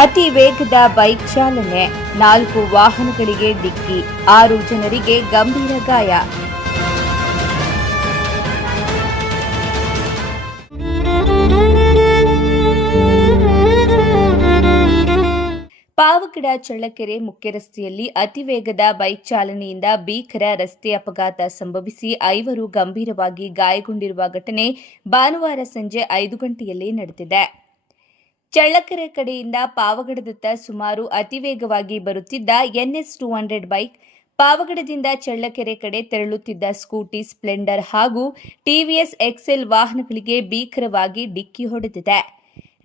ಅತಿ ವೇಗದ ಬೈಕ್ ಚಾಲನೆ, 4 ವಾಹನಗಳಿಗೆ ಡಿಕ್ಕಿ, 6 ಜನರಿಗೆ ಗಂಭೀರ ಗಾಯ. ಪಾವಗಡ ಚಳ್ಳಕೆರೆ ಮುಖ್ಯ ರಸ್ತೆಯಲ್ಲಿ ಅತಿ ವೇಗದ ಬೈಕ್ ಚಾಲನೆಯಿಂದ ಭೀಕರ ರಸ್ತೆ ಅಪಘಾತ ಸಂಭವಿಸಿ 5 ಗಂಭೀರವಾಗಿ ಗಾಯಗೊಂಡಿರುವ ಘಟನೆ ಭಾನುವಾರ ಸಂಜೆ 5 ಗಂಟೆಯಲ್ಲಿ ನಡೆದಿದೆ. ಚಳ್ಳಕೆರೆ ಕಡೆಯಿಂದ ಪಾವಗಡದತ್ತ ಸುಮಾರು ಅತಿ ವೇಗವಾಗಿ ಬರುತ್ತಿದ್ದ NS 200 ಬೈಕ್, ಪಾವಗಡದಿಂದ ಚಳ್ಳಕೆರೆ ಕಡೆ ತೆರಳುತ್ತಿದ್ದ ಸ್ಕೂಟಿ ಸ್ಪ್ಲೆಂಡರ್ ಹಾಗೂ TVS XL ವಾಹನಗಳಿಗೆ ಭೀಕರವಾಗಿ ಡಿಕ್ಕಿ ಹೊಡೆದಿದೆ.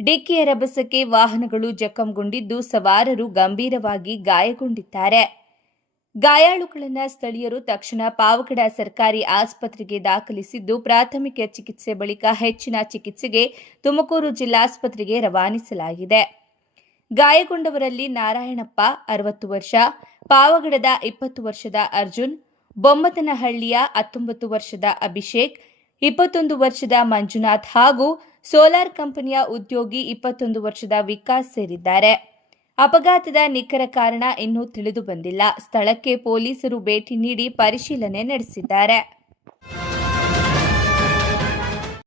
ಡಿಕ್ಕಿಯ ರಭಸಕ್ಕೆ ವಾಹನಗಳು ಜಖಂಗೊಂಡಿದ್ದು, ಸವಾರರು ಗಂಭೀರವಾಗಿ ಗಾಯಗೊಂಡಿದ್ದಾರೆ. ಗಾಯಾಳುಗಳನ್ನು ಸ್ಥಳೀಯರು ತಕ್ಷಣ ಪಾವಗಡ ಸರ್ಕಾರಿ ಆಸ್ಪತ್ರೆಗೆ ದಾಖಲಿಸಿದ್ದು, ಪ್ರಾಥಮಿಕ ಚಿಕಿತ್ಸೆ ಬಳಿಕ ಹೆಚ್ಚಿನ ಚಿಕಿತ್ಸೆಗೆ ತುಮಕೂರು ಜಿಲ್ಲಾಸ್ಪತ್ರೆಗೆ ರವಾನಿಸಲಾಗಿದೆ. ಗಾಯಗೊಂಡವರಲ್ಲಿ ನಾರಾಯಣಪ್ಪ 60 ವರ್ಷ, ಪಾವಗಡದ 20 ವರ್ಷದ ಅರ್ಜುನ್, ಬೊಮ್ಮತನಹಳ್ಳಿಯ 19 ವರ್ಷದ ಅಭಿಷೇಕ್, 21 ವರ್ಷದ ಮಂಜುನಾಥ್ ಹಾಗೂ ಸೋಲಾರ್ ಕಂಪನಿಯ ಉದ್ಯೋಗಿ 21 ವರ್ಷದ ವಿಕಾಸ್ ಸೇರಿದ್ದಾರೆ. ಅಪಘಾತದ ನಿಖರ ಕಾರಣ ಇನ್ನೂ ತಿಳಿದು ಬಂದಿಲ್ಲ. ಸ್ಥಳಕ್ಕೆ ಪೊಲೀಸರು ಭೇಟಿ ನೀಡಿ ಪರಿಶೀಲನೆ ನಡೆಸಿದ್ದಾರೆ.